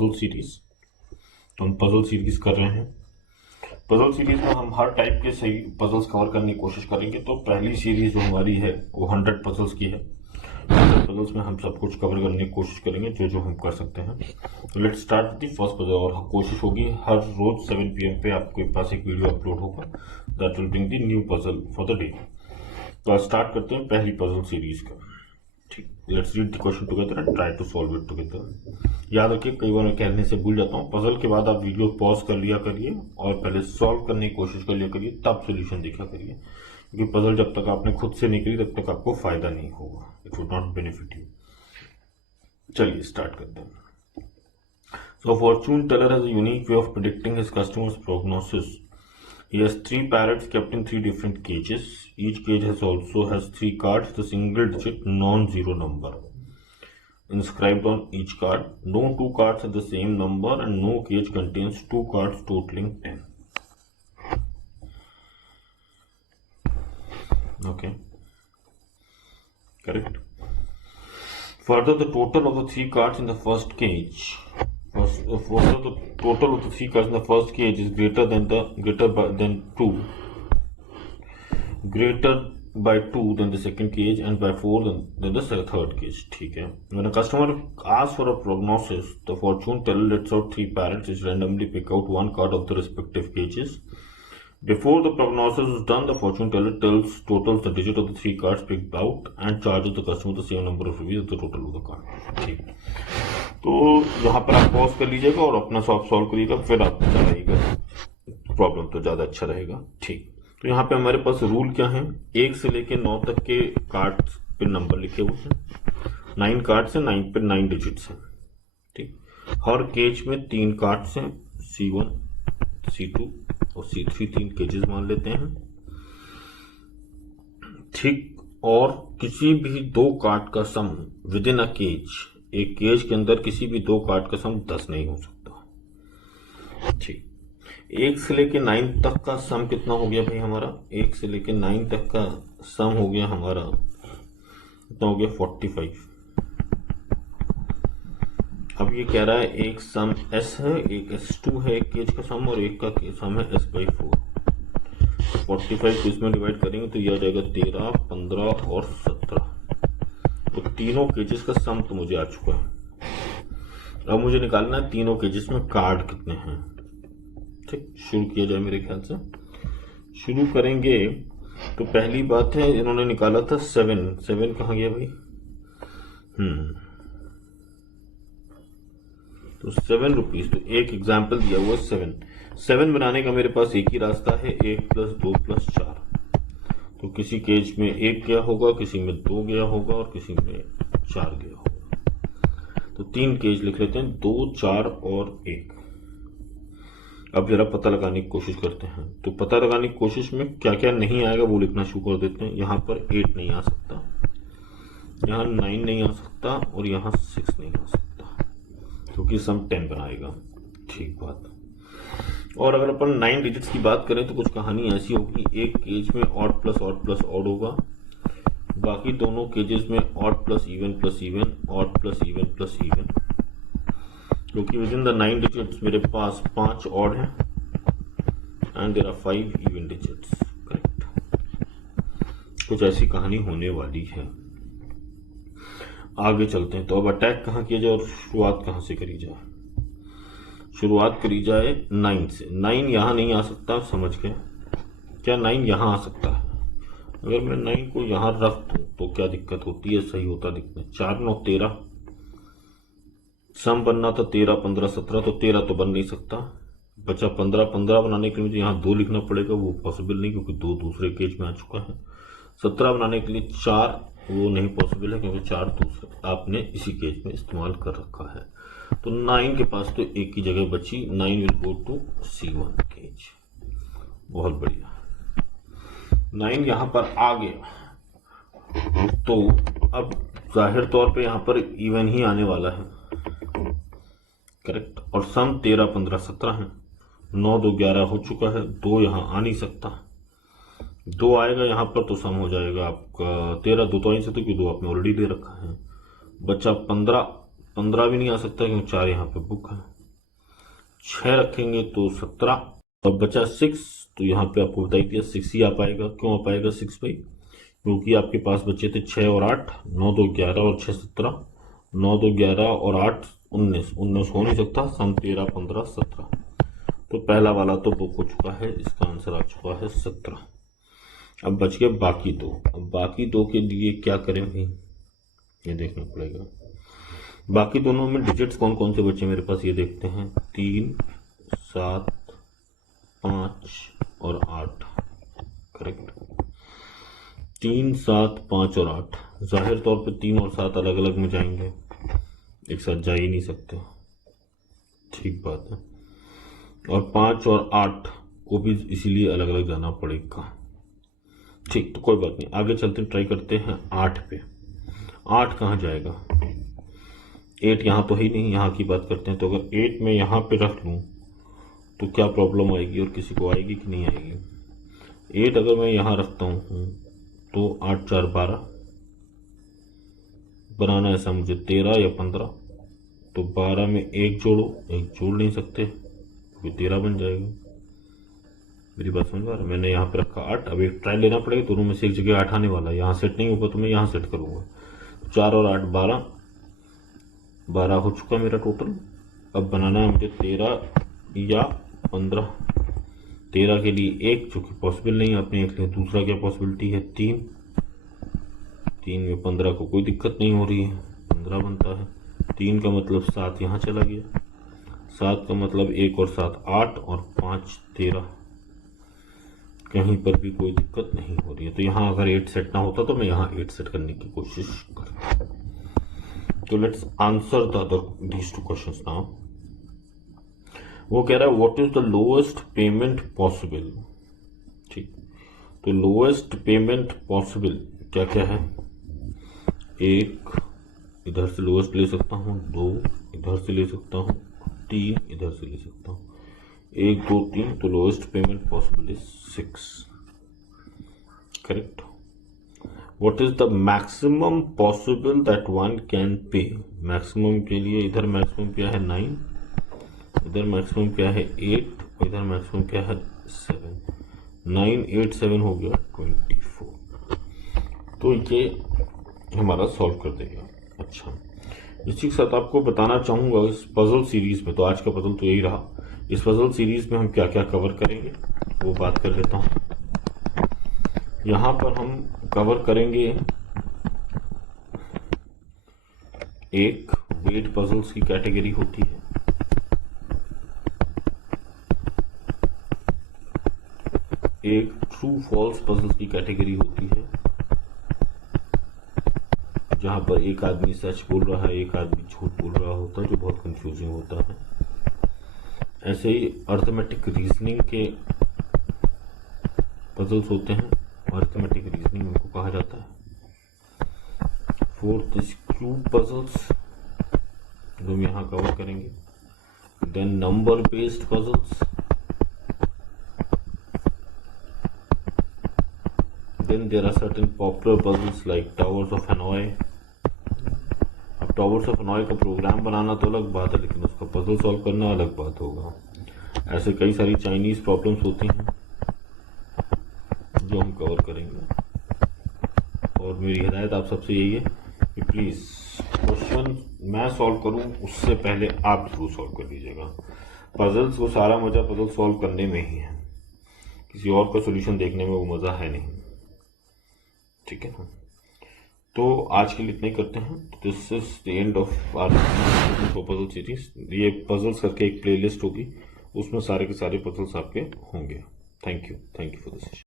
Puzzle series. तो हम puzzle series कर रहे हैं। पजल सीरीज में हम हर टाइप के सही पजल्स कवर करने की कोशिश करेंगे। तो पहली सीरीज जो हमारी है वो 100 पजल्स की है। 100 पजल्स में हम सब कुछ कवर करने की कोशिश करेंगे जो हम कर सकते हैं। तो let's start with the first puzzle. और कोशिश होगी हर रोज 7 PM पे आपके पास एक वीडियो अपलोड होगा that will bring the new puzzle for the day. तो आज स्टार्ट करते हैं पहली पजल सीरीज का। ठीक, let's read the question together and try to solve it together. याद रखिए, कई बार मैं कहने से भूल जाता हूँ। पजल के बाद आप वीडियो पॉज कर लिया करिए और पहले सॉल्व करने की कोशिश कर लिया करिए, तब सोल्यूशन देखा करिए। क्योंकि पजल जब तक आपने खुद से नहीं करी तब तक आपको फायदा नहीं होगा। It would not benefit you. चलिए स्टार्ट करते हैं। So fortune teller has a unique way of predicting his customers' prognosis. He has 3 parrots kept in 3 different cages. Each cage also has 3 cards with a single digit non-zero number inscribed on each card. No 2 cards have the same number and no cage contains 2 cards totaling 10. Okay. Correct. Further, the total of the 3 cards in the first cage the total of the 3 cards in the first cage is greater by 2 than the second cage and by 4 than the third cage. ठीक है. When a customer asks for a prognosis, the fortune teller lets out 3 parrots which randomly pick out 1 card of the respective cages. Before the prognosis is done, the fortune teller totals the digit of the 3 cards picked out and charges the customer the same number of rupees as the total of the card. ठीक. तो यहाँ पर आप pause कर लीजिएगा और अपना solve करिएगा, फिर आप चलाइएगा। प्रॉब्लम तो ज्यादा अच्छा रहेगा। ठीक, तो यहाँ पे हमारे पास रूल क्या है? 1 से लेके 9 तक के कार्ड पे नंबर लिखे हुए हैं। 9 कार्ड्स हैं, 9 पे 9 डिजिट्स हैं। ठीक, हर केज में 3 कार्ड्स हैं, C1, C2 और C3, 3 केजेस मान लेते हैं। ठीक, और किसी भी 2 कार्ड का sum within a cage, एक केज के अंदर किसी भी 2 कार्ड का सम 10 नहीं हो सकता। ठीक, 1 से लेके 9 तक का सम कितना हो गया भाई हमारा? 1 से लेके 9 तक का सम हो गया हमारा, कितना हो गया? 45। अब ये कह रहा है एक सम S है, एक S2 है, एक केज का सम, और एक का सम है S/4। 45 को इसमें डिवाइड करेंगे तो यह आ जाएगा 13, 15 और 17। तो तीनों केजेस का सम तो मुझे आ चुका है। अब मुझे निकालना है तीनों केजेस में कार्ड कितने हैं। ठीक, शुरू किया जाए। मेरे ख्याल से शुरू करेंगे तो पहली बात है, इन्होंने निकाला था 7 कहाँ गया भाई? तो 7 रुपीज। तो एक एग्जाम्पल दिया हुआ 7 बनाने का मेरे पास एक ही रास्ता है, 1 + 2 + 4। तो किसी केज में 1 गया होगा, किसी में 2 गया होगा और किसी में 4 गया होगा। तो 3 केज लिख लेते हैं, 2, 4 और 1। अब जरा पता लगाने की कोशिश करते हैं। तो पता लगाने की कोशिश में क्या क्या नहीं आएगा वो लिखना शुरू कर देते हैं। यहाँ पर 8 नहीं आ सकता, यहाँ 9 नहीं आ सकता और यहाँ 6 नहीं आ सकता, क्योंकि सम 10 बनाएगा। ठीक बात। और अगर अपन 9 डिजिट्स की बात करें तो कुछ कहानी ऐसी होगी, एक केज में ऑड प्लस ऑड होगा, बाकी दोनों केजेस में odd plus even, odd plus even. क्योंकि विद इन द 9 डिजिट्स मेरे पास 5 ऑड है and there are 5 even digits. Correct, कुछ ऐसी कहानी होने वाली है। आगे चलते हैं। तो अब अटैक कहाँ किया जाए और शुरुआत कहाँ से करी जाए? शुरुआत करी जाए 9 से। 9 यहां नहीं आ सकता, समझ गए क्या? 9 यहां आ सकता है। अगर मैं 9 को यहां रख दूं तो क्या दिक्कत होती है? सही होता दिखता है। 4, 9, 13 सम बनना था, 13, 15, 17। तो 13 तो बन नहीं सकता, बचा 15 बनाने के लिए मुझे यहाँ 2 लिखना पड़ेगा, वो पॉसिबल नहीं क्योंकि 2 दूसरे केज में आ चुका है। 17 बनाने के लिए 4, वो नहीं पॉसिबल है क्योंकि 4 दूसरे आपने इसी केज में इस्तेमाल कर रखा है। तो 9 के पास तो एक ही जगह बची, 9 will go to C1 cage. बहुत बढ़िया, 9 यहां पर आ गया। तो अब जाहिर तौर पे यहां पर इवन ही आने वाला है। करेक्ट, और सम 13, 15, 17 है। 9, 2, 11 हो चुका है, 2 यहां आ नहीं सकता। 2 आएगा यहां पर तो सम हो जाएगा आपका 13, 2 तो आ नहीं सकता क्योंकि 2 आपने ऑलरेडी ले रखा है। बचा 15 भी नहीं आ सकता क्योंकि 4 यहाँ पे बुक है। 6 रखेंगे तो 17। अब बचा 6, तो यहाँ पे आपको बताई दिया 6 ही आ पाएगा। क्यों आ पाएगा 6 भाई? क्योंकि आपके पास बचे थे 6 और 8, 9 2 11 और 6 17। 9 2 11 और 8 19, 19 हो नहीं सकता, सम 13 15 17। तो पहला वाला तो बुक हो चुका है, इसका आंसर आ चुका है 17। अब बच गए बाकी दो। अब बाकी दो के लिए क्या करें भाई, ये देखना पड़ेगा। बाकी दोनों में डिजिट्स कौन कौन से बचे मेरे पास, ये देखते हैं। 3 7 5 और 8। करेक्ट। 3 7 5 और 8। जाहिर तौर पे 3 और 7 अलग अलग में जाएंगे, एक साथ जा ही नहीं सकते। ठीक बात है। और 5 और 8 को भी इसीलिए अलग अलग जाना पड़ेगा। ठीक, तो कोई बात नहीं, आगे चलते ट्राई करते हैं 8 पे। 8 कहाँ जाएगा? 8 यहाँ तो है ही नहीं, यहाँ की बात करते हैं। तो अगर 8 में यहाँ पे रख लूँ तो क्या प्रॉब्लम आएगी और किसी को आएगी कि नहीं आएगी? 8 अगर मैं यहाँ रखता हूँ तो 8 4 12 बनाना, ऐसा मुझे 13 या 15। तो 12 में एक जोड़ो, एक जोड़ नहीं सकते क्योंकि 13 बन जाएगा। मेरी बात समझ आ रहा है? मैंने यहाँ पे रखा 8। अब एक ट्रायल लेना पड़ेगा, दोनों में से एक जगह 8 आने वाला है। यहाँ सेट नहीं होगा तो मैं यहाँ सेट करूँगा। 4 और 8 12, 12 हो चुका मेरा टोटल। अब बनाना है मुझे 13 या 15। 13 के लिए एक, जो कि पॉसिबल नहीं, आपने एक लिया। दूसरा क्या पॉसिबिलिटी है? 3। 3 में 15 को कोई दिक्कत नहीं हो रही है, 15 बनता है। 3 का मतलब 7 यहाँ चला गया। 7 का मतलब 1 और 7 8 और 5 13। कहीं पर भी कोई दिक्कत नहीं हो रही है। तो यहाँ अगर 8 सेट ना होता तो मैं यहाँ 8 सेट करने की कोशिश करता। तो let's answer these two questions now. वो कह रहा है what is the lowest payment possible. ठीक, तो लोएस्ट पेमेंट पॉसिबल क्या क्या है? 1 इधर से लोएस्ट ले सकता हूँ, 2 इधर से ले सकता हूँ, 3 इधर से ले सकता हूँ। 1 2 3, तो lowest payment possible is 6। Correct. What is the maximum possible that one can pay. Maximum के लिए इधर मैक्सिमम क्या है? 9, इधर मैक्सिमम क्या है? 8, और इधर मैक्सिमम क्या है? 7। 9 8 7 हो गया 24। तो ये हमारा सॉल्व कर देगा। अच्छा, इसी के साथ आपको बताना चाहूँगा इस पजल सीरीज में, तो आज का पजल तो यही रहा। इस पजल सीरीज में हम क्या क्या कवर करेंगे वो बात कर लेता हूँ। यहाँ पर हम कवर करेंगे एक वेट पजल्स की कैटेगरी होती है, एक ट्रू फॉल्स पजल्स की कैटेगरी होती है, जहां पर एक आदमी सच बोल रहा है, एक आदमी झूठ बोल रहा होता है, जो बहुत कंफ्यूजिंग होता है। ऐसे ही अर्थमेटिक रीजनिंग के पजल्स होते हैं, अर्थमेटिक रीजनिंग उनको कहा जाता है। फोर्थ इज क्यूब पजल्स, जो हम यहाँ कवर करेंगे। Then number based puzzles, then there are certain popular puzzles like Towers of Hanoi. अब Towers of Hanoi का प्रोग्राम बनाना तो अलग बात है, लेकिन उसका पजल सॉल्व करना अलग बात होगा। ऐसे कई सारी चाइनीज प्रॉब्लम्स होती हैं जो हम कवर करेंगे। और मेरी हिदायत आप सबसे यही है कि प्लीज क्वेश्चन मैं सॉल्व करूं उससे पहले आप जरूर सॉल्व कर लीजिएगा। पजल्स को सारा मजा पजल सॉल्व करने में ही है, किसी और का सोल्यूशन देखने में वो मजा है नहीं। ठीक है ना? तो आज के लिए इतना ही करते हैं। This is the end of our puzzle series. ये पजल्स करके एक प्लेलिस्ट होगी, उसमें सारे के सारे पजल्स आपके होंगे। Thank you for this.